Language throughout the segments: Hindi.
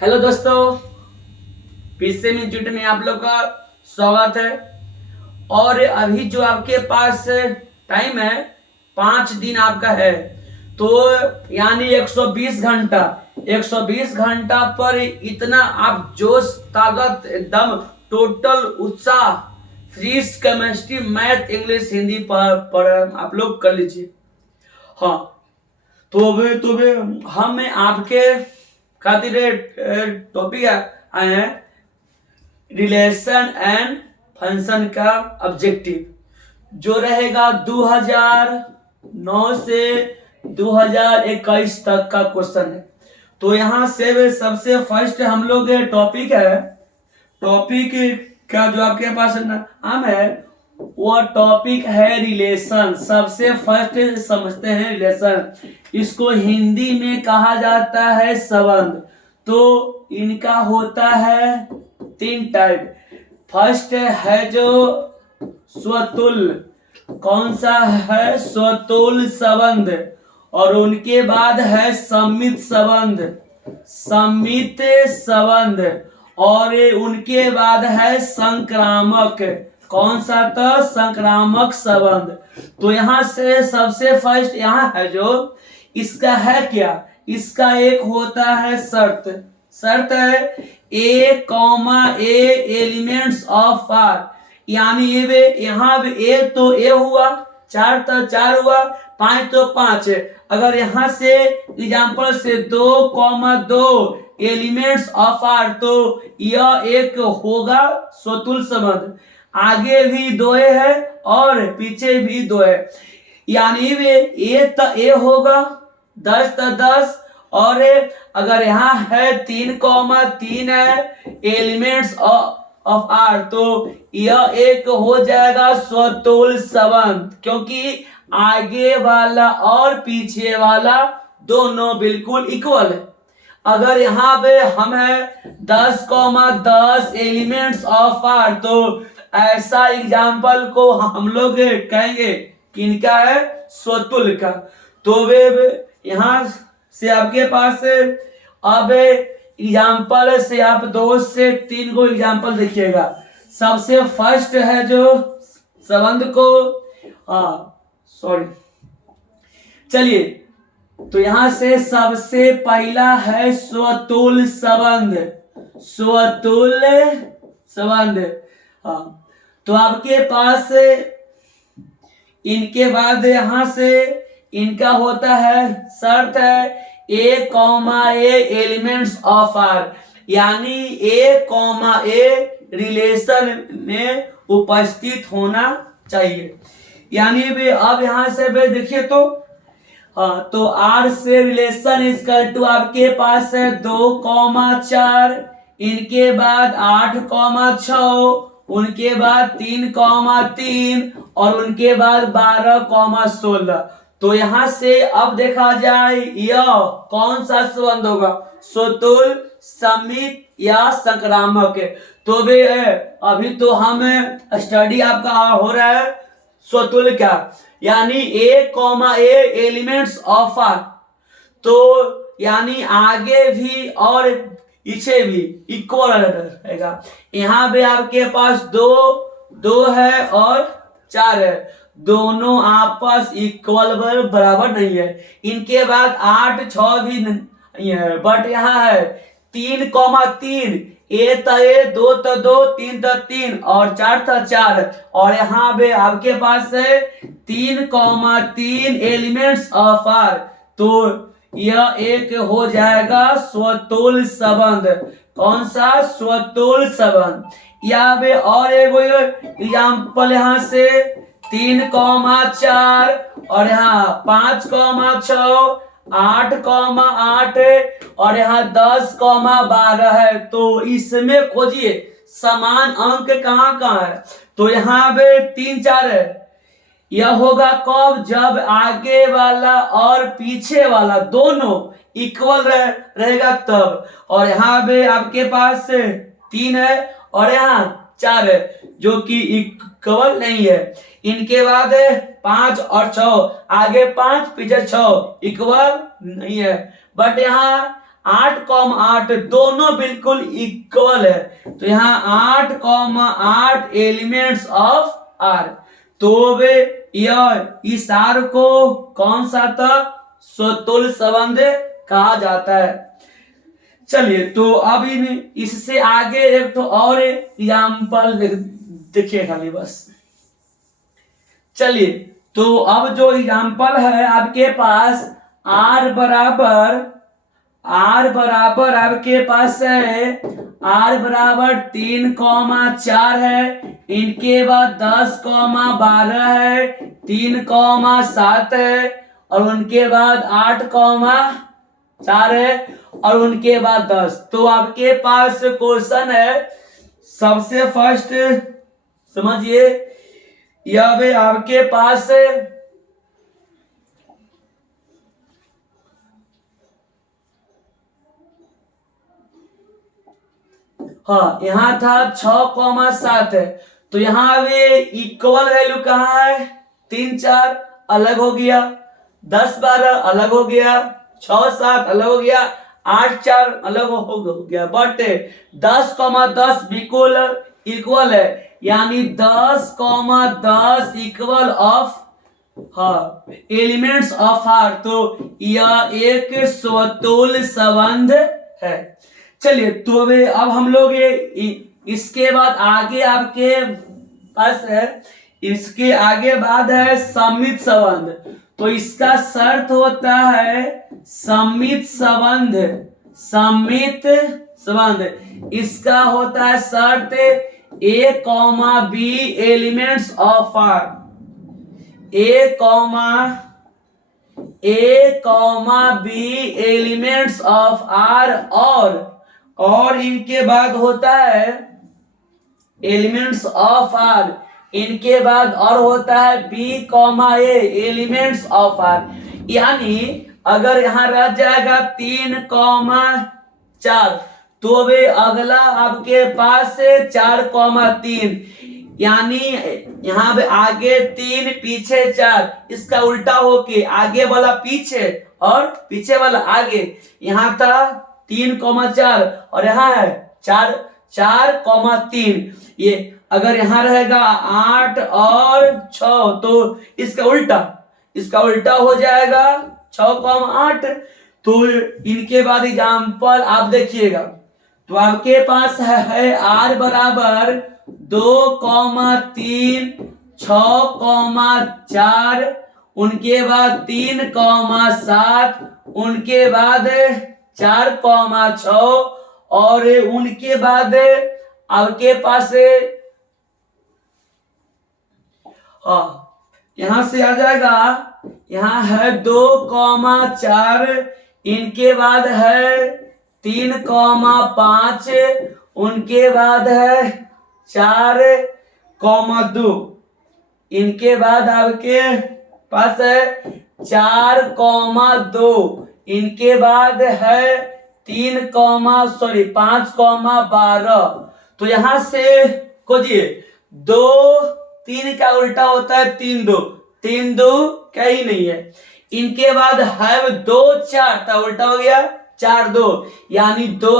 हेलो दोस्तों, पीसीएम इंस्टीट्यूट में आप लोग का स्वागत है। और अभी जो आपके पास टाइम है 5 दिन आपका है, तो यानी 120 घंटा 120 घंटा पर इतना आप जोश ताकत एकदम टोटल उत्साह physics chemistry math English Hindi पर आप लोग कर लीजिए। हाँ, तो हम आपके खातिर टॉपिक आए हैं रिलेशन एंड फंक्शन का ऑब्जेक्टिव, जो रहेगा 2009 से 2021 तक का क्वेश्चन है। तो यहाँ से सबसे फर्स्ट हम लोग टॉपिक है, टॉपिक का जो आपके पास नाम है वो टॉपिक है रिलेशन। सबसे फर्स्ट समझते हैं रिलेशन, इसको हिंदी में कहा जाता है संबंध। तो इनका होता है 3 टाइप। फर्स्ट है जो स्वतुल्य, कौन सा है स्वतुल्य संबंध, और उनके बाद है सम्मित संबंध, सम्मित संबंध, और उनके बाद है संक्रामक, कौन सा तो संक्रामक संबंध। तो यहाँ से सबसे फर्स्ट यहाँ है जो इसका है क्या, इसका एक होता है शर्त, शर्त है ए एलिमेंट्स ऑफ आर, यानी ये यहाँ ए तो ए हुआ, 4 तो 4 हुआ, 5 तो 5 है। अगर यहाँ से एग्जाम्पल से 2,2 एलिमेंट्स ऑफ आर, तो यह एक होगा स्वतुल्य संबंध। आगे भी 2 है और पीछे भी 2 है, यानी वे ए तो ए होगा, 10 तो 10, और अगर यहाँ है 3,3 है एलिमेंट्स ऑफ आर, तो यह एक हो जाएगा स्वतुल्य संबंध, क्योंकि आगे वाला और पीछे वाला दोनों बिल्कुल इक्वल है। अगर यहाँ पे हम है 10,10 एलिमेंट्स ऑफ आर, तो ऐसा एग्जाम्पल को हम लोग कहेंगे किनका है, स्वतुल्य का। तो वे यहाँ से आपके पास अब एग्जाम्पल से आप 2 से 3 को एग्जाम्पल देखिएगा। सबसे फर्स्ट है जो संबंध को चलिए, तो यहाँ से सबसे पहला है स्वतुल्य संबंध, स्वतुल्य संबंध। तो आपके पास इनके बाद यहाँ से इनका होता है शर्त है ए एलिमेंट्स ऑफ आर, यानी ए रिलेशन में उपस्थित होना चाहिए। यानी अब यहाँ से देखिए तो आर से रिलेशन इसकल टू आपके पास है 2,4, इनके बाद 8,6, उनके बाद 3,3, और उनके बाद 12,16। तो यहाँ से अब देखा जाए यह कौन सा संबंध होगा, स्वतुल्य, सम्मित या संक्रामक। तो भी अभी तो हम स्टडी आपका हो रहा है स्वतुल्य का, यानी ए एलिमेंट्स ऑफ आर, तो यानी आगे भी और पीछे भी इक्वल रहेगा। यहाँ पे आपके पास 2 है और 4 है, दोनों आपस इक्वल बराबर नहीं है। इनके बाद 8, 6 भी नहीं है, बट यहाँ है 3,3, ए तो ए, 2 तो 2, 3 तो 3, और 4 तो 4, और यहाँ पे आपके पास है 3,3 एलिमेंट्स ऑफ आर, तो यह एक हो जाएगा स्वतुल्य संबंध। कौन सा, स्वतुल्य संबंध। यहाँ पे और एक एग्जाम्पल यहाँ से 3,4, और यहाँ 5,6, 8,8, और यहाँ 10,12 है। तो इसमें खोजिए समान अंक कहाँ कहाँ है। तो यहाँ पे 3, 4 है। यह होगा कब, जब आगे वाला और पीछे वाला दोनों इक्वल रहेगा तब। और यहाँ पे आपके पास 3 है और यहाँ 4 है, जो कि इक्वल नहीं है। इनके बाद 5 और 6, आगे 5 पीछे 6, इक्वल नहीं है। बट यहाँ 8,8 दोनों बिल्कुल इक्वल है। तो यहाँ 8,8 एलिमेंट्स ऑफ आर। तो वे यह इस आर को कौन सा था, स्वतुल्य संबंध कहा जाता है। चलिए तो अब इससे आगे एक तो और एग्जाम्पल देखिए खाली बस। चलिए तो अब जो एग्जाम्पल है आपके पास r बराबर आपके पास है r बराबर 3,4 है, इनके बाद 10,12 है, 3,7 है और उनके बाद 8,4 है और उनके बाद 10। तो आपके पास क्वेश्चन है, सबसे फर्स्ट समझिए, यह आपके पास हाँ यहाँ था 6,7 है। तो यहाँ वे इक्वल वैल्यू कहाँ है, 3 4 अलग हो गया, 10 12 अलग हो गया, 6 7 अलग हो गया, 8 4 अलग हो गया, बट 10,10 बिल्कुल इक्वल है, यानी 10,10 इक्वल ऑफ हाँ एलिमेंट्स ऑफ आर। तो यह एक स्वतुल्य संबंध है। चलिए तो वे अब हम लोग इसके बाद आगे आपके पास है, इसके आगे बाद है सममित संबंध। तो इसका शर्त होता है सममित संबंध, सममित संबंध इसका होता है शर्त a, b elements of R, a, b elements of R और इनके बाद होता है एलिमेंट्स ऑफ आर, इनके बाद और होता है b, a elements of R. यानी अगर यहां रह जाएगा 3,4 तो वे अगला आपके पास 4,3, यानी यहाँ पे आगे 3 पीछे 4, इसका उल्टा होके आगे वाला पीछे और पीछे वाला आगे। यहाँ था 3,4 और यहाँ है 4,3। ये अगर यहाँ रहेगा 8 और 6 तो इसका उल्टा हो जाएगा 6,8। तो इनके बाद एग्जाम्पल आप देखिएगा, तो आपके पास है r बराबर 2,3 6,4, उनके बाद 3,7, उनके बाद 4,6 और उनके बाद आपके पास यहां से आ जाएगा, यहां है 2,4, इनके बाद है 3,5, उनके बाद है 4,2, इनके बाद आपके पास है 4,2, इनके बाद है 5,12। तो यहां से खोजिए 2 3 का उल्टा होता है 3 2, 3 2 कहीं नहीं है। इनके बाद है 2 4 का उल्टा हो गया 4 2, यानी 2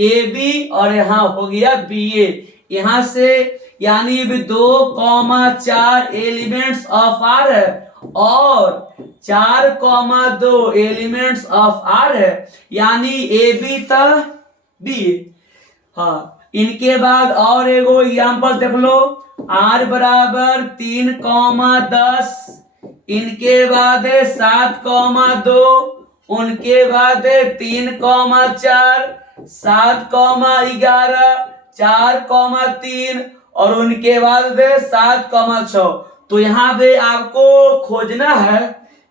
ए बी और यहाँ हो गया बी ए। यहां से यानी 2,4 एलिमेंट्स ऑफ आर है और 4,2 एलिमेंट्स ऑफ आर है, यानी ए बी तक बी। इनके बाद और एगो एग्जाम्पल देख लो, r बराबर 3,10, इनके बाद 7,2, उनके बाद 3,4, 7,11, 4,3 और उनके बाद 7,6। तो यहाँ पे आपको खोजना है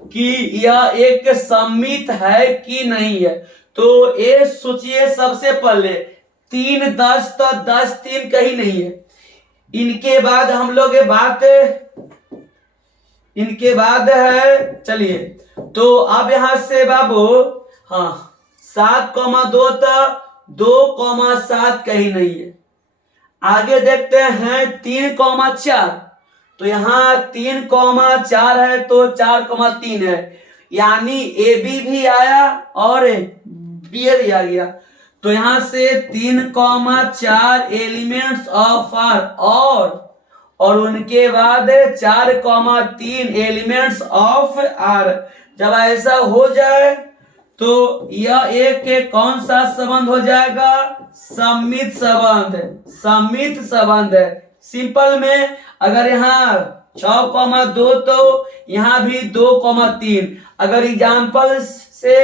कि यह एक सममित है कि नहीं है। तो ये सोचिए, सबसे पहले 3 10 तो 10 3 कहीं नहीं है। इनके बाद हम लोग इनके बाद है, चलिए तो अब यहां से बाबू 7,2 तो 2,7 कहीं नहीं है। आगे देखते हैं 3,4, तो यहाँ 3,4 है तो 4,3 है, यानी ए बी भी आया और बी ए भी आ गया। तो यहां से 3,4 एलिमेंट्स ऑफ आर और उनके बाद 4,3 एलिमेंट्स ऑफ आर। जब ऐसा हो जाए तो यह एक कौन सा संबंध हो जाएगा? सममित संबंध। सममित संबंध है। सिंपल में अगर यहाँ 6,2 तो यहाँ भी 2,3। अगर एग्जाम्पल से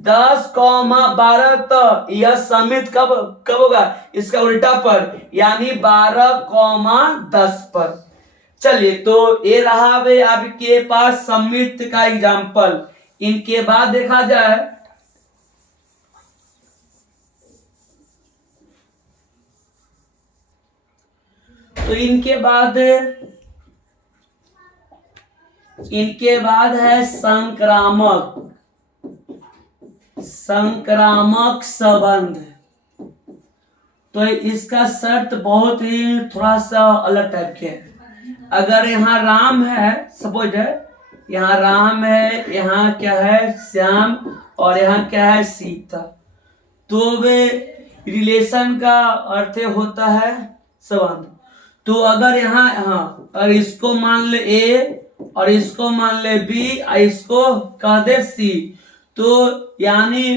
10,12 तो यह सममित कब होगा? इसका उल्टा पर, यानी 12,10 पर। चलिए, तो ये रहा वे आपके पास सममित का एग्जाम्पल। इनके बाद देखा जाए तो इनके बाद है संक्रामक संबंध। तो इसका शर्त बहुत ही थोड़ा सा अलग टाइप के है। अगर यहाँ राम है, सपोज है यहाँ राम है, यहाँ क्या है? श्याम, और यहाँ क्या है? सीता। तो वे रिलेशन का अर्थ होता है संबंध। तो अगर यहाँ और इसको मान ले ए और इसको मान ले बी और इसको कह दे सी, तो यानी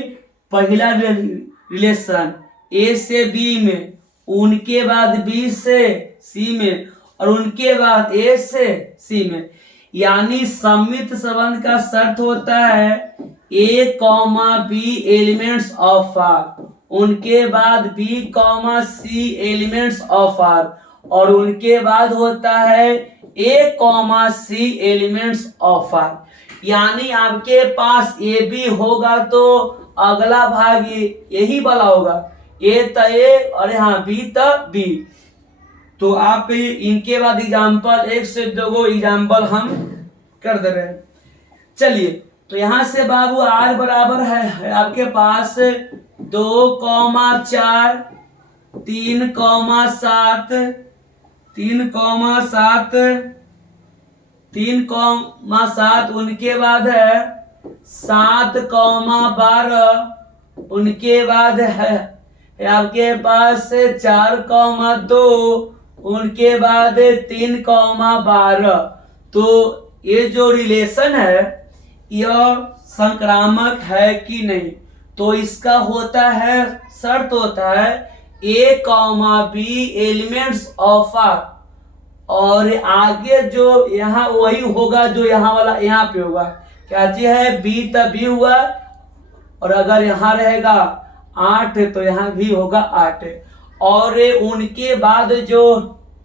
पहला रिलेशन ए से बी में, उनके बाद बी से सी में, और उनके बाद ए से सी में, यानी सममित संबंध का शर्त होता है A comma B elements of R, उनके बाद B comma C elements of R, और उनके बाद होता है A comma C elements of R. यानी आपके पास ए बी होगा तो अगला भाग यही वाला होगा, ए तो ए और यहाँ बी तो बी। तो आप इनके बाद एग्जाम्पल 1 से 2 एग्जाम्पल हम कर दे रहे हैं। चलिए, तो यहां से बाबू आर बराबर है आपके पास 2,4 3,7 3,7 उनके बाद है 7,12 उनके बाद है आपके पास 4,2 उनके बाद 3,12। तो ये जो रिलेशन है यह संक्रामक है कि नहीं? तो इसका होता है, शर्त होता है A comma B elements of R, और आगे जो यहाँ वही होगा जो यहाँ वाला यहाँ पे होगा। क्या चीज है? बी तब बी हुआ, और अगर यहाँ रहेगा 8 तो यहाँ भी होगा 8। और उनके बाद जो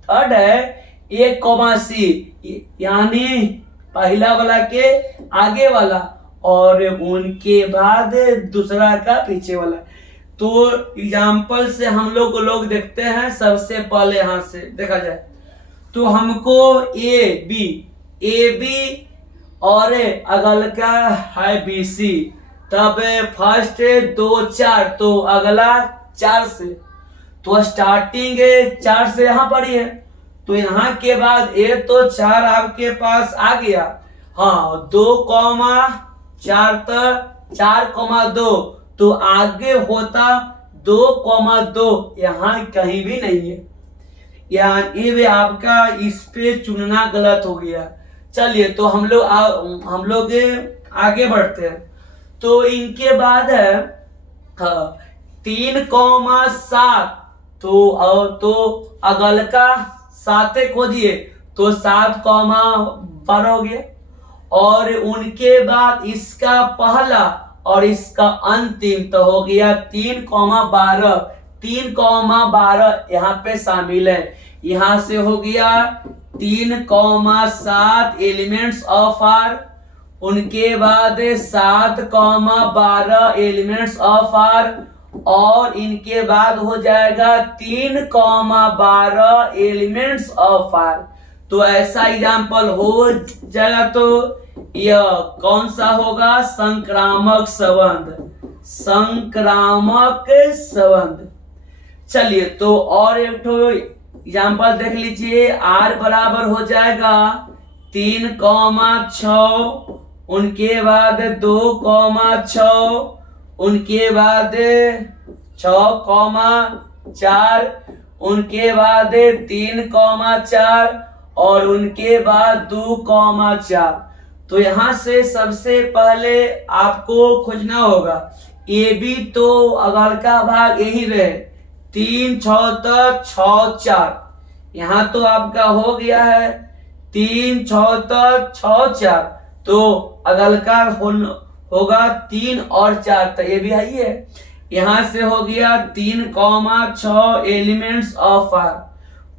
थर्ड है ए कॉमा सी, यानी पहला वाला के आगे वाला, और उनके बाद दूसरा का पीछे वाला। तो एग्जाम्पल से हम लोग देखते हैं। सबसे पहले यहां से देखा जाए तो हमको ए बी और अगल का है बी सी, तब फर्स्ट 2 4 तो अगला 4 से, तो स्टार्टिंग 4 से यहाँ पर ही है। तो यहाँ के बाद ए तो 4 आपके पास आ गया, हाँ 2,4 तो 4,2, तो आगे होता 2,2, यहाँ कहीं भी नहीं है, यानी वे आपका इस पे चुनना गलत हो गया। चलिए, तो हम लोग आगे बढ़ते हैं। तो इनके बाद है 3,7, तो अगल का 7 खोजिए, तो 7,12 हो गया, और उनके बाद इसका पहला और इसका अंतिम तो हो गया 3,12। 3,12 यहाँ पे शामिल है, यहाँ से हो गया 3,7 एलिमेंट्स ऑफ आर, उनके बाद 7,12 एलिमेंट्स ऑफ आर, और इनके बाद हो जाएगा 3,12 एलिमेंट्स ऑफ आर। तो ऐसा एग्जाम्पल हो जाएगा। तो यह कौन सा होगा? संक्रामक संबंध। संक्रामक संबंध। चलिए, तो और एक तो एग्जाम्पल देख लीजिए। आर बराबर हो जाएगा 3,6, उनके बाद 2,6, उनके बाद 6,4, उनके बाद 3,4 और उनके बाद 2,4। तो यहाँ से सबसे पहले आपको खोजना होगा ये भी, तो अगर का भाग यही रहे 3 6 6 4। यहाँ तो आपका हो गया है 3 6 6 4, तो अगल का होगा 3 और 4, तो ये भी है ही है। यहाँ से हो गया 3,6 एलिमेंट्स ऑफ आर।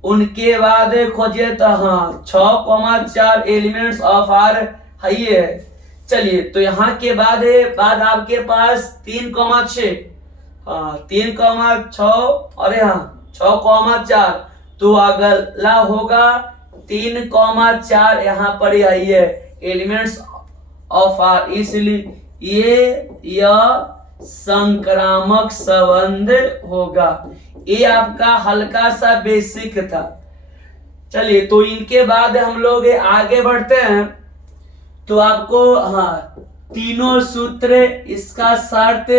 उनके बाद खोजिए तो हाँ 6,4 एलिमेंट्स ऑफ आर है ही है। चलिए तो यहाँ के बाद आपके पास 3,6, हाँ 3,6 और यहाँ 6,4, तो अगला होगा 3,4 यहाँ पर आई है एलिमेंट्स ऑफ आर। इसलिए यह संक्रामक संबंध होगा। ये आपका हल्का सा बेसिक था। चलिए तो इनके बाद हम लोग आगे बढ़ते हैं। तो आपको हाँ तीनों सूत्र इसका शर्त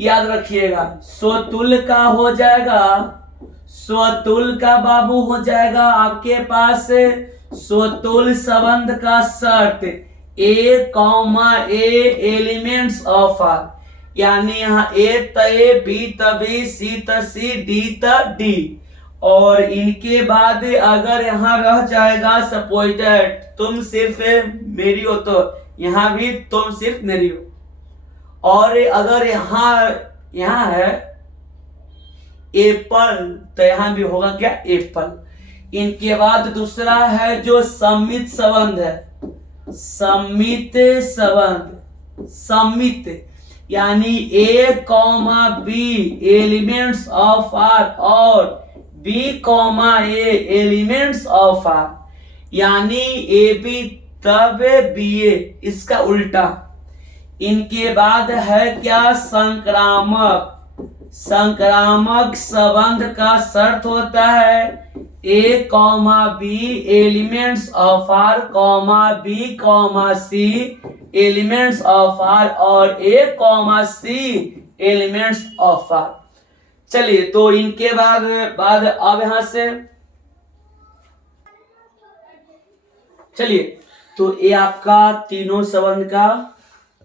याद रखिएगा। स्वतुल्य का हो जाएगा, स्वतुल्य का बाबू हो जाएगा आपके पास स्वतुल्य संबंध का शर्त A, A elements of R, यानी यहाँ A त A, B त B, C त C, D त D। और इनके बाद अगर यहाँ रह जाएगा सपोज दैट तुम सिर्फ मेरी हो, तो यहाँ भी तुम सिर्फ मेरी हो। और अगर यहाँ है एप्पल, तो यहाँ भी होगा क्या एप्पल। इनके बाद दूसरा है जो सम्मित संबंध है, सम्मित संबंध। सम्मित यानी A, B elements of R और B, A elements of R, यानी AB तब BA, इसका उल्टा। इनके बाद है क्या संक्रामक। संक्रामक संबंध का शर्त होता है A, B elements of R, B, C elements of R और A, C elements of R. चलिए तो इनके बाद अब यहां से चलिए तो ये आपका तीनों संबंध का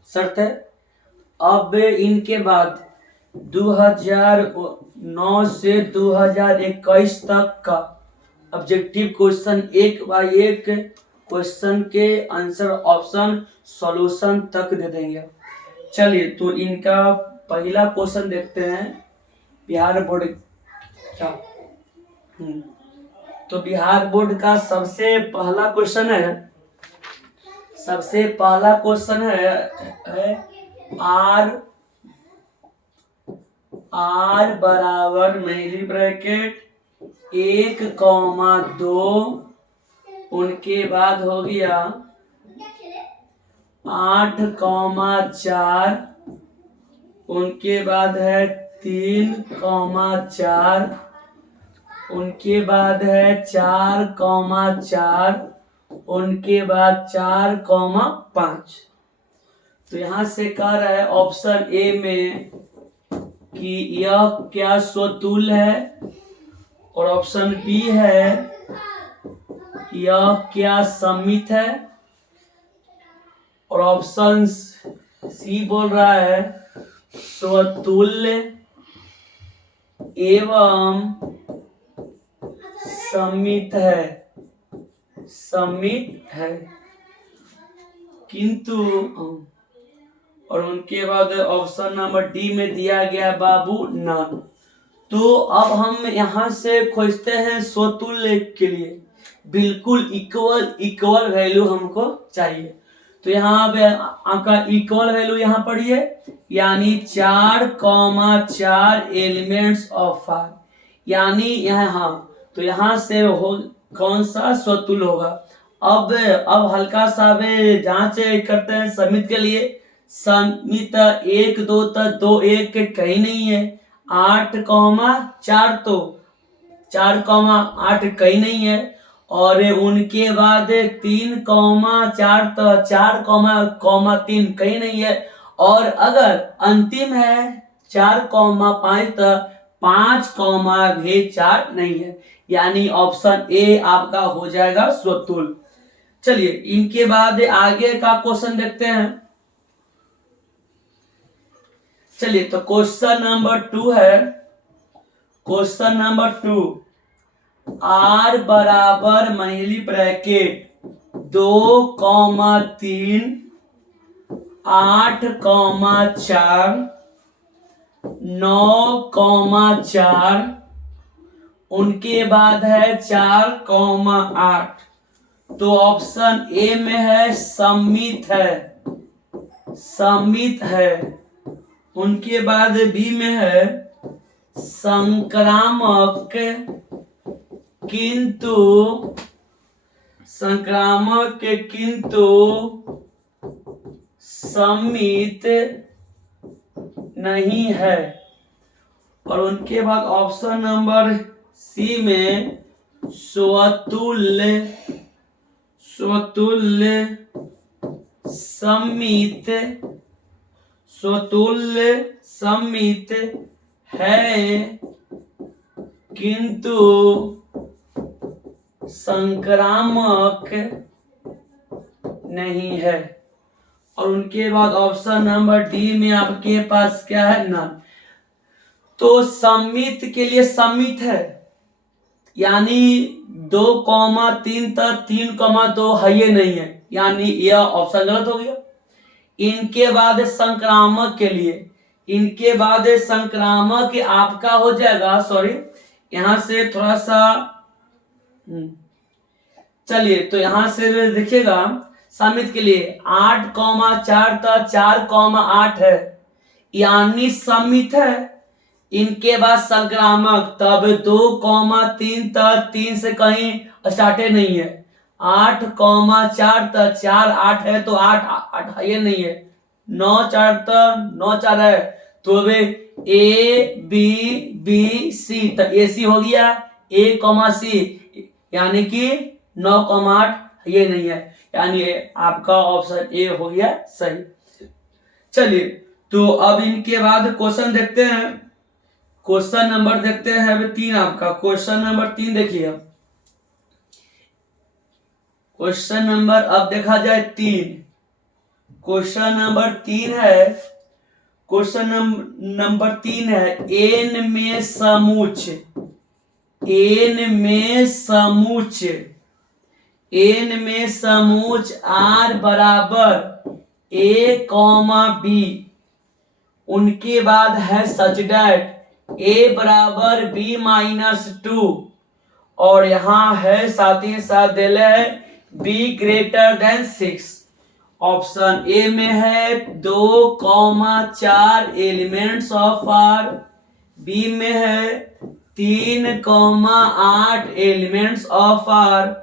शर्त है। अब इनके बाद 2009 से 2021 तक का ऑब्जेक्टिव क्वेश्चन, एक बाय एक क्वेश्चन के आंसर ऑप्शन सॉल्यूशन तक दे देंगे। चलिए तो इनका पहला क्वेश्चन देखते हैं। बिहार बोर्ड क्या तो बिहार बोर्ड का सबसे पहला क्वेश्चन है आर बराबर मेरी ब्रैकेट 1,2, उनके बाद हो गया 8,4, उनके बाद है 3,4, उनके बाद है 4,4, उनके बाद 4,5। तो यहाँ से कह रहा है ऑप्शन ए में कि यह क्या स्वतुल्य है, और ऑप्शन बी है यह क्या सम्मित है, और ऑप्शन सी बोल रहा है स्वतुल्य एवं सम्मित है किंतु, और उनके बाद ऑप्शन नंबर डी में दिया गया बाबू नन। तो अब हम यहाँ से खोजते हैं स्वतुल्य के लिए बिल्कुल इक्वल वैल्यू हमको चाहिए। तो यहाँ पे आपका इक्वल वैल्यू यहाँ पढ़िए, यानी 4,4 एलिमेंट्स ऑफ आर, यानी यहाँ तो यहाँ से हो कौन सा स्वतुल्य होगा। अब हल्का सा जांच करते हैं सम्मित के लिए। सम्मित 1 2 तक 2 1 कहीं नहीं है, 8,4 तो 4,8 कहीं नहीं है, और उनके बाद 3,4 तो 4,3 कहीं नहीं है, और अगर अंतिम है 4,5 तो 5,4 नहीं है, यानी ऑप्शन ए आपका हो जाएगा स्वतुल। चलिए इनके बाद आगे का क्वेश्चन देखते हैं। चलिए तो क्वेश्चन नंबर 2 है। क्वेश्चन नंबर 2, r बराबर महीली ब्रैकेट 2,3 8,4 9,4 उनके बाद है 4,8। तो ऑप्शन ए में है सममित है, सममित है। उनके बाद बी में है संक्रामक किंतु सममित नहीं है। और उनके बाद ऑप्शन नंबर सी में स्वतुल्य सममित है किंतु संक्रामक नहीं है। और उनके बाद ऑप्शन नंबर डी में आपके पास क्या है ना, तो सममित के लिए सममित है, यानी 2,3 तक 3,2 है ये नहीं है, यानी यह ऑप्शन गलत हो गया। इनके बाद संक्रामक के लिए, इनके बाद संक्रामक आपका हो जाएगा, सॉरी यहां से थोड़ा सा चलिए तो यहां से देखिएगा सममित के लिए 8,4 तक 4,8 है, यानी सममित है। इनके बाद संक्रामक तब 2,3 तक 3 से कहीं स्टार्टे नहीं है, 8,4 तक 4 8 है तो 8 ये नहीं है, 9,4 तक 9,4 है तो ए बी बी सी तक ए सी हो गया, ए सी यानी कि 9,8 ये नहीं है, यानी आपका ऑप्शन ए हो गया सही। चलिए तो अब इनके बाद क्वेश्चन देखते हैं। क्वेश्चन नंबर देखते हैं अभी 3 आपका। क्वेश्चन नंबर 3 देखिए। क्वेश्चन नंबर अब देखा जाए 3। क्वेश्चन नंबर 3 है, क्वेश्चन नंबर 3 है एन में समूच, एन में समूच r बराबर a, b। उनके बाद है सच डैट a बराबर b-2 और यहाँ है साथ ही साथ दिल है b greater than 6। Option A में है 2,4 एलिमेंट्स ऑफ r, बी में है 3,8 एलिमेंट्स ऑफ r,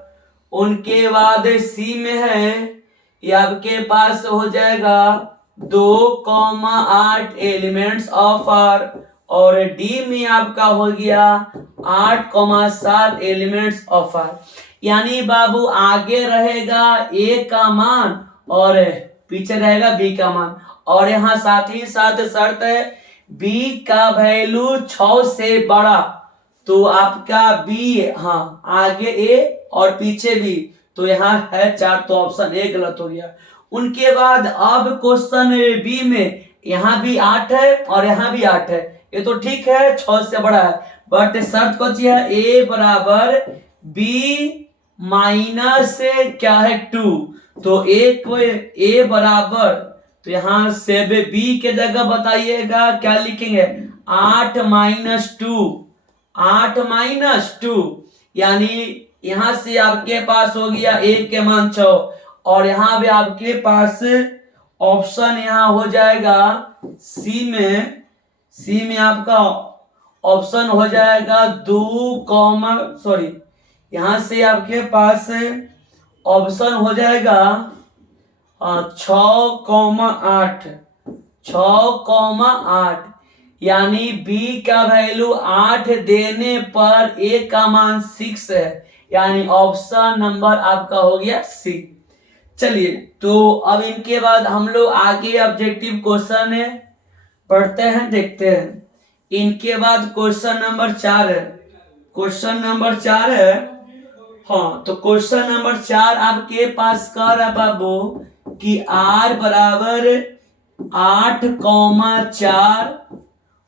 उनके बाद सी में है ये आपके पास हो जाएगा 2,8 एलिमेंट्स ऑफ r, और डी में आपका हो गया 8,7 एलिमेंट्स ऑफ r। यानी बाबू आगे रहेगा ए का मान और पीछे रहेगा बी का मान, और यहाँ साथ ही साथ शर्त है बी का वैल्यू 6 से बड़ा तो आपका बी, हाँ आगे ए और पीछे बी, तो यहाँ है 4 तो ऑप्शन ए गलत हो गया। उनके बाद अब क्वेश्चन बी में यहाँ भी 8 है और यहाँ भी 8 है, ये तो ठीक है 6 से बड़ा है, बट शर्त कौन सी है ए बराबर बी माइनस क्या है 2, तो ए बराबर, तो यहाँ से बी के जगह बताइएगा क्या लिखेंगे 8-2 यानी यहाँ से आपके पास हो गया ए के मान 6, और यहाँ भी आपके पास ऑप्शन यहाँ हो जाएगा सी में आपका ऑप्शन हो जाएगा 2, यहाँ से आपके पास ऑप्शन हो जाएगा 6,8, यानी b का वैल्यू 8 देने पर a का मान 6 है, यानी ऑप्शन नंबर आपका हो गया सी। चलिए, तो अब इनके बाद हम लोग आगे ऑब्जेक्टिव क्वेश्चन है पढ़ते हैं, देखते हैं। इनके बाद क्वेश्चन नंबर 4 है। क्वेश्चन नंबर 4 है, हाँ, तो क्वेश्चन नंबर 4 आपके पास कर रहा बाबू कि r बराबर 8,4,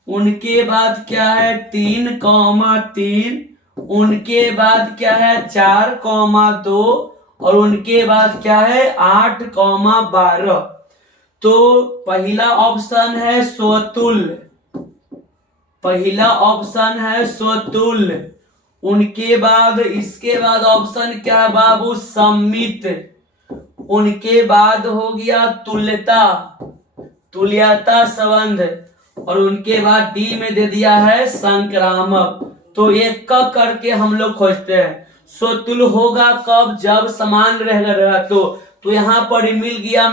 उनके बाद क्या है 3,3, उनके बाद क्या है 4,2 और उनके बाद क्या है 8,12। तो पहला ऑप्शन है स्वतुल्य, पहला ऑप्शन है स्वतुल्य। उनके बाद इसके बाद ऑप्शन क्या है बाबू सममित। उनके बाद हो गया तुल्यता, तुल्यता संबंध। और उनके बाद डी में दे दिया है संक्रामक। तो एक का करके हम लोग खोजते हैं। स्वतुल्य होगा कब, जब समान रहेगा। तो यहाँ पर मिल गया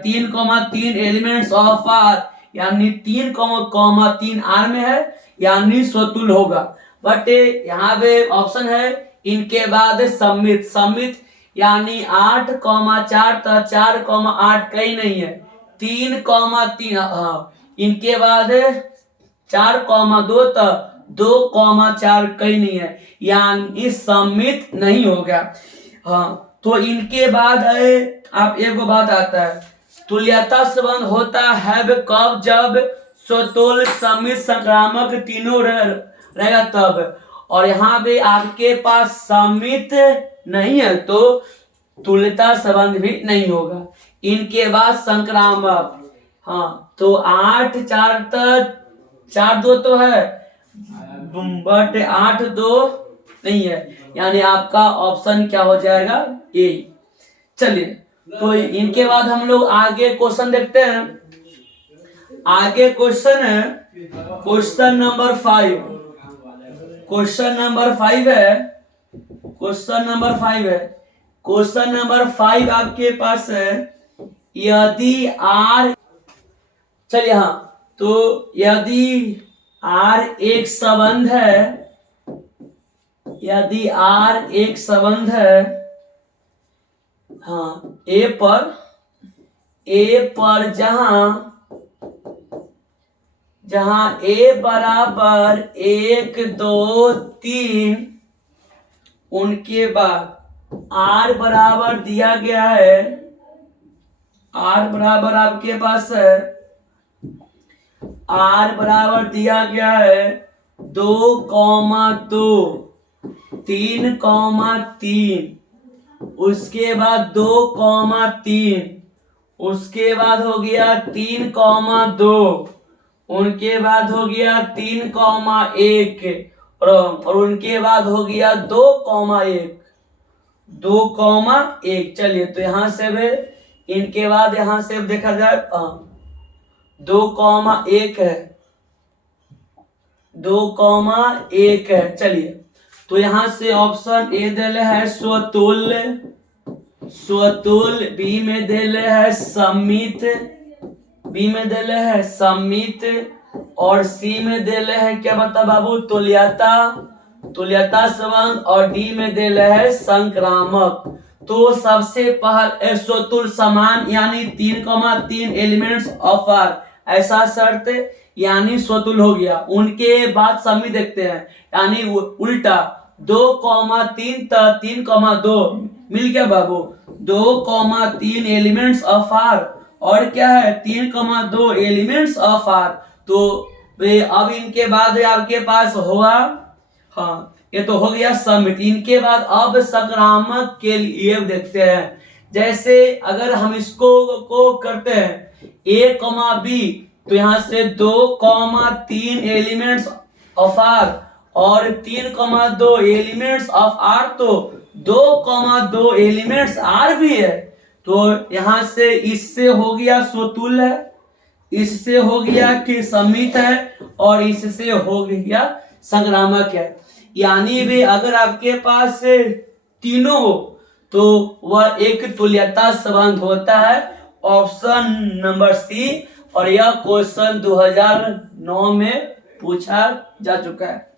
3,3 एलिमेंट्स ऑफ आर, यानी 3,3 आर में है, यानी स्वतुल्य होगा। बट यहाँ पे ऑप्शन है इनके बाद सममित, सममित यानी 8,4 तो 4,8 कहीं नहीं है, 3,3, हाँ, इनके बाद 4,2 तो 2,4 कहीं नहीं है, यानी सममित नहीं होगा। हाँ, तो इनके बाद है, आप एक बात आता है, तुल्यता संबंध होता है कब, जब स्वतुल्य सममित संक्रामक तीनों रहेगा तब। और यहाँ पे आपके पास सममित नहीं है तो तुल्यता संबंध भी नहीं होगा। इनके बाद संक्रामक, हाँ, तो 8,4 तक 4,2 तो है, बट 8,2 नहीं है, यानी आपका ऑप्शन क्या हो जाएगा ए। चलिए, तो इनके बाद हम लोग आगे क्वेश्चन देखते हैं। आगे क्वेश्चन है क्वेश्चन नंबर 5। क्वेश्चन नंबर 5 है, क्वेश्चन नंबर 5 है। क्वेश्चन नंबर 5 आपके पास है, यदि आर, चलिए, हाँ, तो यदि आर एक संबंध है, यदि आर एक संबंध है, हाँ, ए पर जहां ए बराबर 1, 2, 3, उनके बाद आर बराबर दिया गया है, आर बराबर आपके पास है, आर बराबर दिया गया है 2,2, 3,3, उसके बाद 2,3, उसके बाद हो गया 3,2, उनके बाद हो गया 3,1 और उनके बाद हो गया 2,1, 2,1। चलिए, तो यहाँ से भी इनके बाद यहाँ से देखा जाए 2,1 है, 2,1 है। चलिए, तो यहाँ से ऑप्शन ए दिले है स्वतुल्य, स्वतुल्य, बी में दिले है सममित, बी में दिले है सममित, और सी में दिले है क्या बता बाबू तुल्यता, तुल्यता संबंध, और डी में दिले है संक्रामक। तो सबसे पहले स्वतुल्य समान यानी 3,3 एलिमेंट्स ऑफ आर, ऐसा शर्त यानी स्वतुल्य हो गया। उनके बाद सममित देखते हैं, यानी उल्टा 2,3 तो 3,2 मिल गया बाबू, 2,3 एलिमेंट्स ऑफ आर, और क्या है 3,2 एलिमेंट्स ऑफ आर। तो अब इनके बाद आपके पास हुआ, हाँ, ये तो हो गया सममित। इनके बाद अब संक्रामक के लिए देखते हैं। जैसे अगर हम इसको को करते हैं ए कमा बी, तो यहाँ से 2,3 एलिमेंट्स ऑफ आर और 3,2 एलिमेंट्स ऑफ आर, तो 2,2 एलिमेंट्स आर भी है। तो यहाँ से इससे हो गया स्वतुल्य है, इससे हो गया कि सममित है, और इससे हो गया संक्रामक है। यानी भी अगर आपके पास तीनों हो तो वह एक तुल्यता संबंध होता है, ऑप्शन नंबर सी। और यह क्वेश्चन 2009 में पूछा जा चुका है।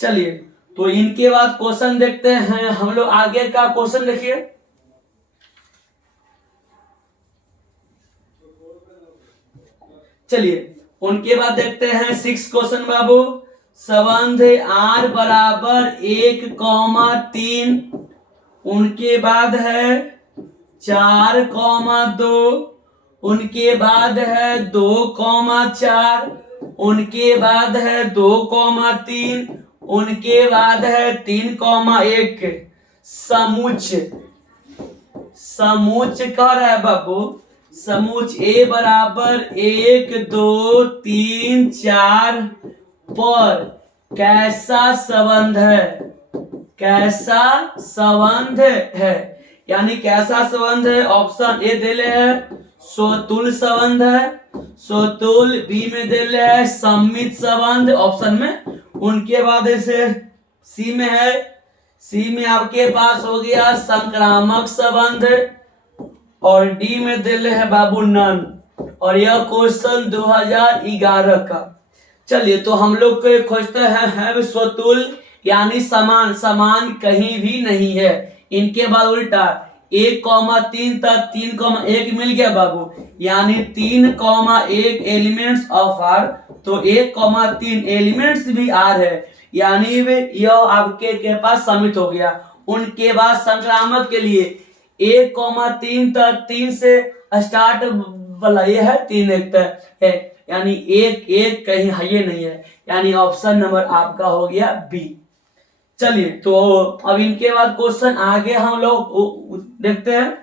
चलिए, तो इनके बाद क्वेश्चन देखते हैं हम लोग। आगे का क्वेश्चन देखिए, चलिए उनके बाद देखते हैं 6 क्वेश्चन बाबू। संबंध r बराबर 1,3, उनके बाद है 4,2, उनके बाद है 2,4, उनके बाद है 2,3, उनके बाद है 3,1। समुच्च समुच्च कह रहा है बाबू, समुच्च a बराबर 1, 2, 3, 4 पर कैसा संबंध है, कैसा संबंध है, यानी कैसा संबंध है। ऑप्शन ए दिले है स्वतुल संबंध है, स्वतुल। बी में दिले है सम्मित संबंध ऑप्शन में। उनके बाद ऐसे सी में है, सी में आपके पास हो गया संक्रामक संबंध, और डी में दिले है बाबू नन। और यह क्वेश्चन 2011 का। चलिए तो हम लोग को खोजते हैं स्वतुल यानी समान, समान कहीं भी नहीं है। इनके बाद उल्टा 1,3 तक 3,1 मिल गया बाबू, यानी 3,1 एलिमेंट्स ऑफ आर, तो 1,3 एलिमेंट्स भी आर है, यानी यह आपके के पास समित हो गया। उनके बाद संक्रामक के लिए 1,3 तक 3 से स्टार्ट वाला ये है 3,1 तक है, यानी 1,1 कहीं है ये नहीं है, यानी ऑप्शन नंबर आपका हो गया बी। चलिए तो अब इनके बाद क्वेश्चन आगे हम लोग देखते हैं।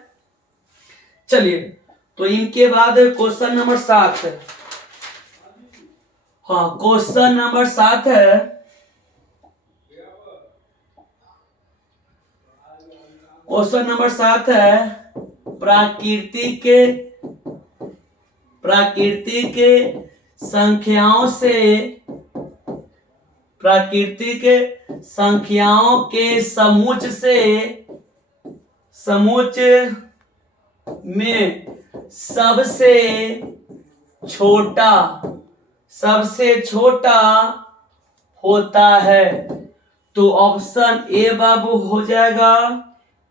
चलिए तो इनके बाद क्वेश्चन नंबर 7 है। हाँ क्वेश्चन नंबर 7 है, क्वेश्चन नंबर 7 है प्राकृतिक संख्याओं से, प्राकृतिक संख्याओं के समुच्च से, समुच्च में सबसे छोटा होता है। तो ऑप्शन ए बाबू हो जाएगा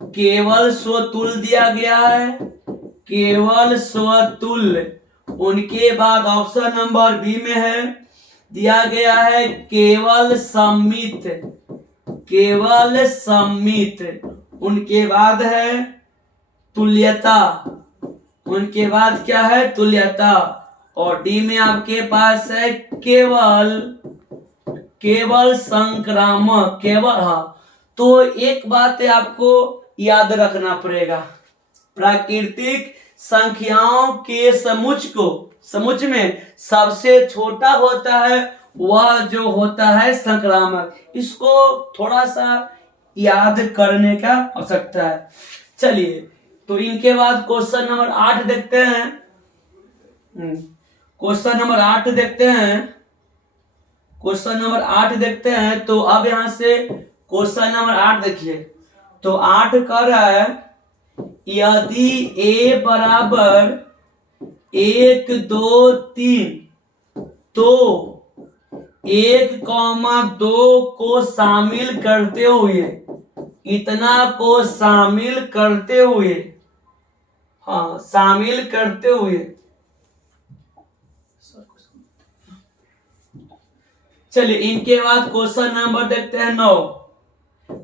केवल स्वतुल दिया गया है, केवल स्वतुल्य। उनके बाद ऑप्शन नंबर बी में है दिया गया है केवल सम्मित, केवल सम्मित। उनके बाद है तुल्यता, उनके बाद क्या है तुल्यता। और डी में आपके पास है केवल संक्रामक, केवल। हाँ तो एक बात है आपको याद रखना पड़ेगा, प्राकृतिक संख्याओं के समुच्च में सबसे छोटा होता है वह जो होता है संक्रामक। इसको थोड़ा सा याद करने का आवश्यकता है। चलिए तो इनके बाद क्वेश्चन नंबर 8 देखते हैं। क्वेश्चन नंबर 8 देखते हैं, क्वेश्चन नंबर 8 देखते हैं। तो अब यहां से क्वेश्चन नंबर 8 देखिए, तो 8 कर रहा है यदि a बराबर 1, 2, 3 तो 1,2 को शामिल करते हुए, इतना को शामिल करते हुए, हाँ शामिल करते हुए। चलिए इनके बाद क्वेश्चन नंबर देखते हैं 9।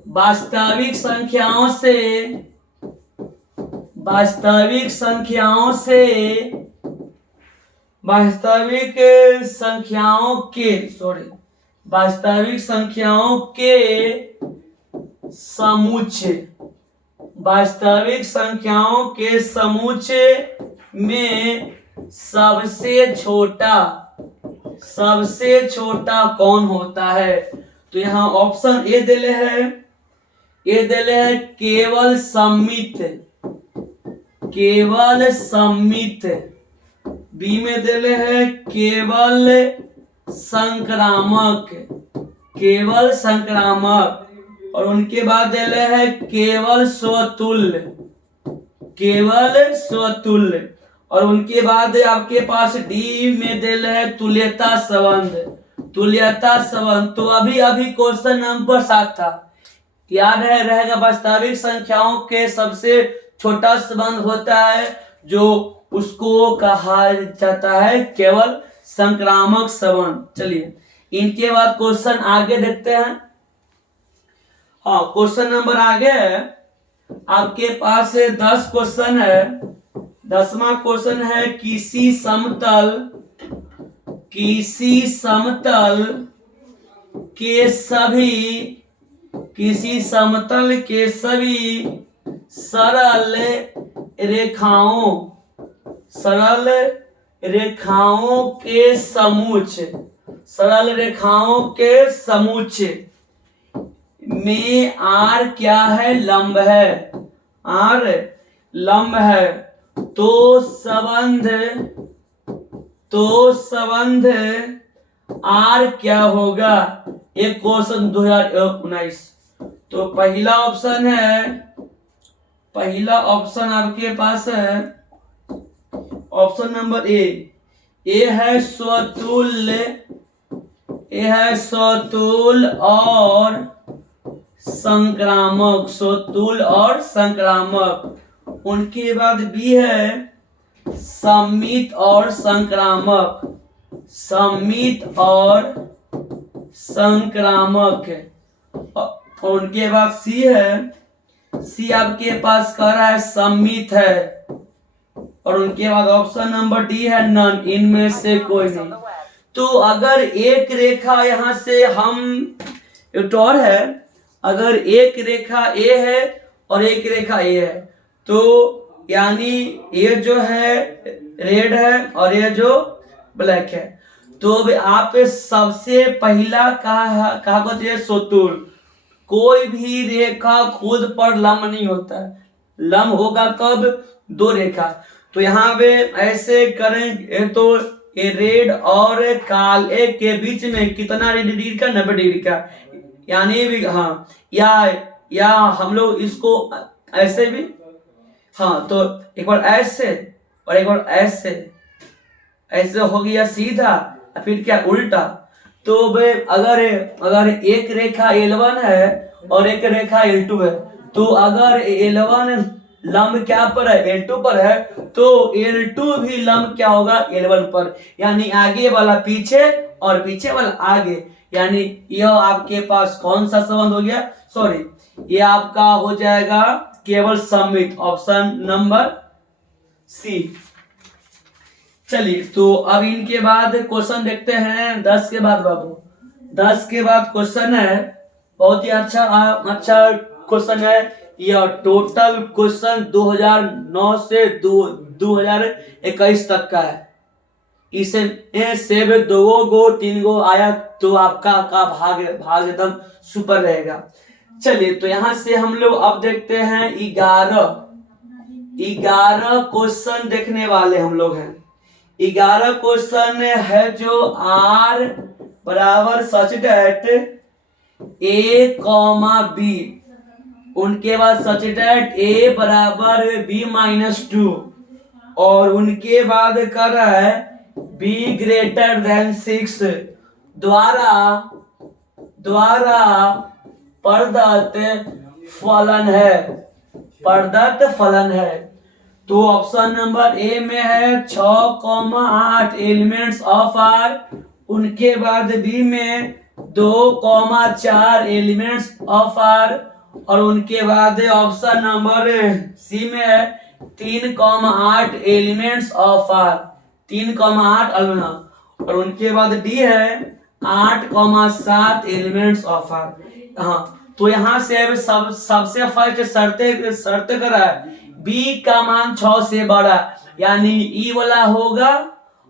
वास्तविक संख्याओं से, वास्तविक संख्याओं से, वास्तविक संख्याओं के, सॉरी, वास्तविक संख्याओं के समुच्चय, वास्तविक संख्याओं के समुच्चय में सबसे छोटा कौन होता है। तो यहाँ ऑप्शन ए दिले है, केवल सम्मित, केवल सम्मित। बी में दिले है केवल संक्रामक, केवल संक्रामक। और उनके बाद दिले है केवल स्वतुल्य, केवल स्वतुल्य। और उनके बाद आपके पास डी में दिल है तुल्यता संबंध, तुल्यता संबंध। तो अभी क्वेश्चन नंबर 7 था, याद है रहेगा वास्तविक संख्याओं के सबसे छोटा संबंध होता है जो उसको कहा जाता है केवल संक्रामक संबंध। चलिए इनके बाद क्वेश्चन आगे देखते हैं। हाँ, क्वेश्चन नंबर आगे है आपके पास 10 क्वेश्चन है। 10वां क्वेश्चन है किसी समतल के सभी सरल रेखाओं के समुच्चय में आर क्या है? लंब है। आर लंब है तो संबंध आर क्या होगा? एक क्वेश्चन 2019। तो पहला ऑप्शन आपके पास है ऑप्शन नंबर ए है स्वतुल और संक्रामक। उनके बाद बी है सममित और संक्रामक। और उनके बाद सी आपके पास कह रहा है सममित है। और उनके बाद ऑप्शन नंबर डी है नन, इनमें से कोई नहीं। तो अगर एक रेखा यहां से एक और है, अगर एक रेखा ए है और एक रेखा ए है तो यानी ये जो है रेड है और ये जो ब्लैक है। तो आप सबसे पहला कहा स्वतुल। कोई भी रेखा खुद पर लंब नहीं होता है, लंब होगा कब? दो रेखा। तो यहाँ पे ऐसे करें तो ये रेड और काले के बीच में कितना डिग्री का? 90 डिग्री का। यानी भी हाँ, या हम लोग इसको ऐसे भी, हाँ तो एक बार ऐसे और एक बार ऐसे हो गया सीधा, फिर क्या उल्टा। तो अगर एक रेखा L1 है और एक रेखा L2 है, तो अगर L1 लंब क्या पर है? L2 पर है, तो L2 भी लंब क्या होगा? L1 पर। यानी आगे वाला पीछे और पीछे वाला आगे। यानी यह आपके पास कौन सा संबंध हो गया? सॉरी, ये आपका हो जाएगा केवल सममित, ऑप्शन नंबर सी। चलिए तो अब इनके बाद क्वेश्चन देखते हैं 10 के बाद बाबू। 10 के बाद क्वेश्चन है बहुत ही अच्छा क्वेश्चन है। यह टोटल क्वेश्चन 2009 से 2021 तक का है। इसे से 2 गो 3 गो आया तो आपका भाग एकदम सुपर रहेगा। चलिए तो यहां से हम लोग अब देखते हैं 11 क्वेश्चन देखने वाले हम लोग हैं। 11 क्वेश्चन है जो आर बराबर सच डेट ए कॉमा बी, उनके बाद सच डेट ए बराबर b-2, और उनके बाद कर रहा है b ग्रेटर देन 6 द्वारा प्रदत्त फलन है। तो ऑप्शन नंबर ए में है 6,8 एलिमेंट्स ऑफ आर। उनके बाद बी में 2,4 एलिमेंट्स ऑफ आर। और उनके बाद ऑप्शन नंबर सी में है 3,8 एलिमेंट्स ऑफ आर, 3,8 अलना। और उनके बाद डी है 8,7 एलिमेंट्स ऑफ आर। हाँ, तो यहाँ से सबसे फर्स्ट शर्त करा है बी का मान 6 से बड़ा, यानी ई वाला होगा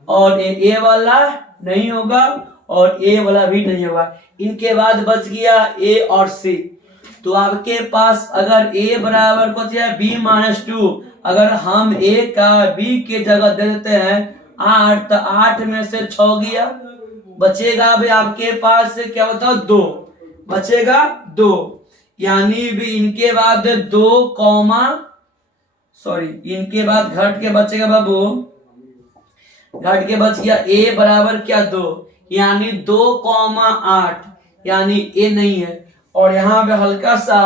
और ए वाला नहीं होगा और ए वाला भी नहीं होगा। इनके बाद बच गया ए और सी। तो आपके पास अगर ए बराबर कुछ है b-2, अगर हम ए का बी के जगह दे देते हैं 8, तो 8 में से 6 गया, बचेगा भी आपके पास क्या होता है 2, बचेगा 2। यानी भी इनके बाद 2, इनके बाद घट के बचेगा बाबू, घट के बच गया ए बराबर क्या 2, यानी 2,8, यानी ए नहीं है। और यहाँ पे हल्का सा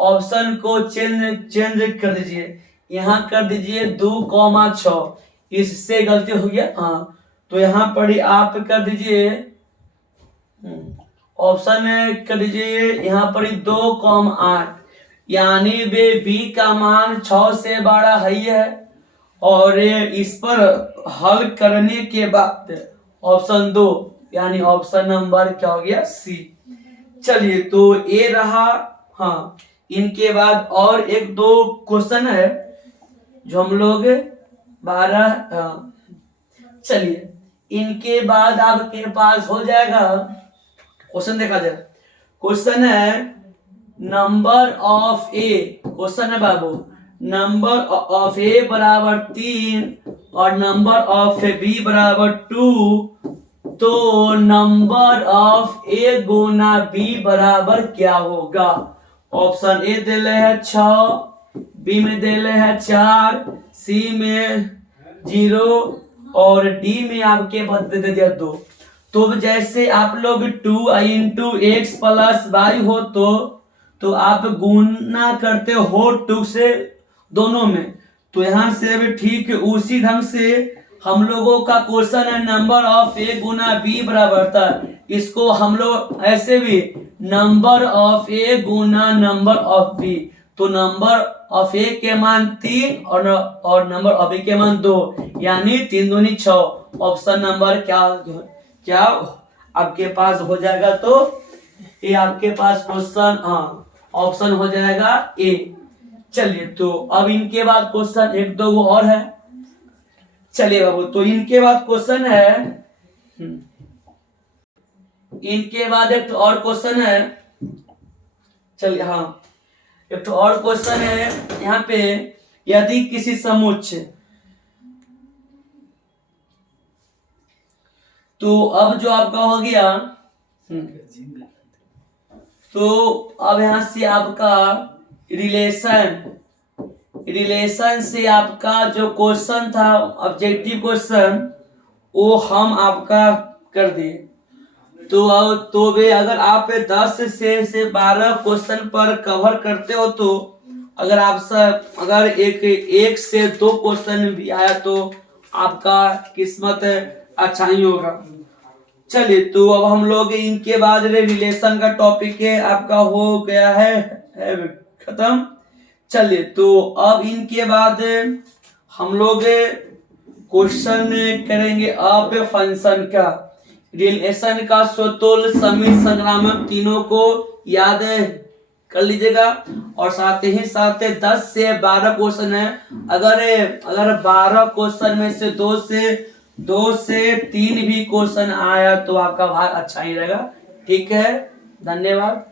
ऑप्शन को चेंज कर दीजिए, यहाँ कर दीजिए 2,6। इससे गलती हो गया, हाँ। तो यहाँ पर ही आप कर दीजिए ऑप्शन में कर दीजिए यहाँ पर 2,8, यानी वे बी का मान 6 से बड़ा है। और इस पर हल करने के बाद ऑप्शन 2 यानी ऑप्शन नंबर क्या हो गया, सी। चलिए तो ये रहा। हाँ, इनके बाद और एक दो क्वेश्चन है जो हम लोग 12, चलिए इनके बाद आपके पास हो जाएगा। क्वेश्चन देखा जाए, क्वेश्चन है नंबर ऑफ ए, क्वेश्चन है बाबू नंबर ऑफ ए बराबर 3 और नंबर ऑफ बी बराबर 2, तो नंबर ऑफ ए गुना बी बराबर क्या होगा। ऑप्शन ए दे रहे हैं 6, बी में दे रहे हैं 4, सी में 0 और डी में आपके बदले दे दिया 2। तो जैसे आप लोग 2 इंटू एक्स प्लस वाई हो तो आप गुना करते हो 2 से दोनों में। तो यहाँ से भी ठीक उसी ढंग से हम लोगों का क्वेश्चन है नंबर ऑफ ए गुना बी बराबर था, इसको हम लोग ऐसे भी नंबर ऑफ ए गुना नंबर ऑफ बी। तो नंबर ऑफ ए के मान 3 और नंबर ऑफ बी के मान 2, यानी 3 दूनी 6। ऑप्शन नंबर क्या आपके पास हो जाएगा, तो ये आपके पास क्वेश्चन, हाँ, ऑप्शन हो जाएगा ए। चलिए तो अब इनके बाद क्वेश्चन एक दो वो और है। चलिए बाबू, तो इनके बाद क्वेश्चन है, इनके बाद एक तो और क्वेश्चन है। चलिए, हाँ, एक तो और क्वेश्चन है यहाँ पे, यदि किसी समुच्चय, तो अब जो आपका हो गया, तो अब यहां से आपका रिलेशन से आपका जो क्वेश्चन था ऑब्जेक्टिव क्वेश्चन, वो हम आपका कर दिए। तो वे अगर आप 10 से 12 क्वेश्चन पर कवर करते हो, तो अगर आप सब अगर एक से 2 क्वेश्चन भी आया तो आपका किस्मत अच्छा ही होगा। चलिए तो अब हम लोग इनके बाद रिलेशन का टॉपिक है आपका हो गया है खत्म। चलिए तो अब इनके बाद हम लोग क्वेश्चन करेंगे अब फंक्शन का, रिलेशन का स्वतुल्य समित संग्रामक तीनों को याद कर लीजिएगा। और साथ ही साथ 10 से 12 क्वेश्चन है। अगर 12 क्वेश्चन में से 2 से 3 भी क्वेश्चन आया तो आपका भाग अच्छा ही रहेगा। ठीक है, धन्यवाद।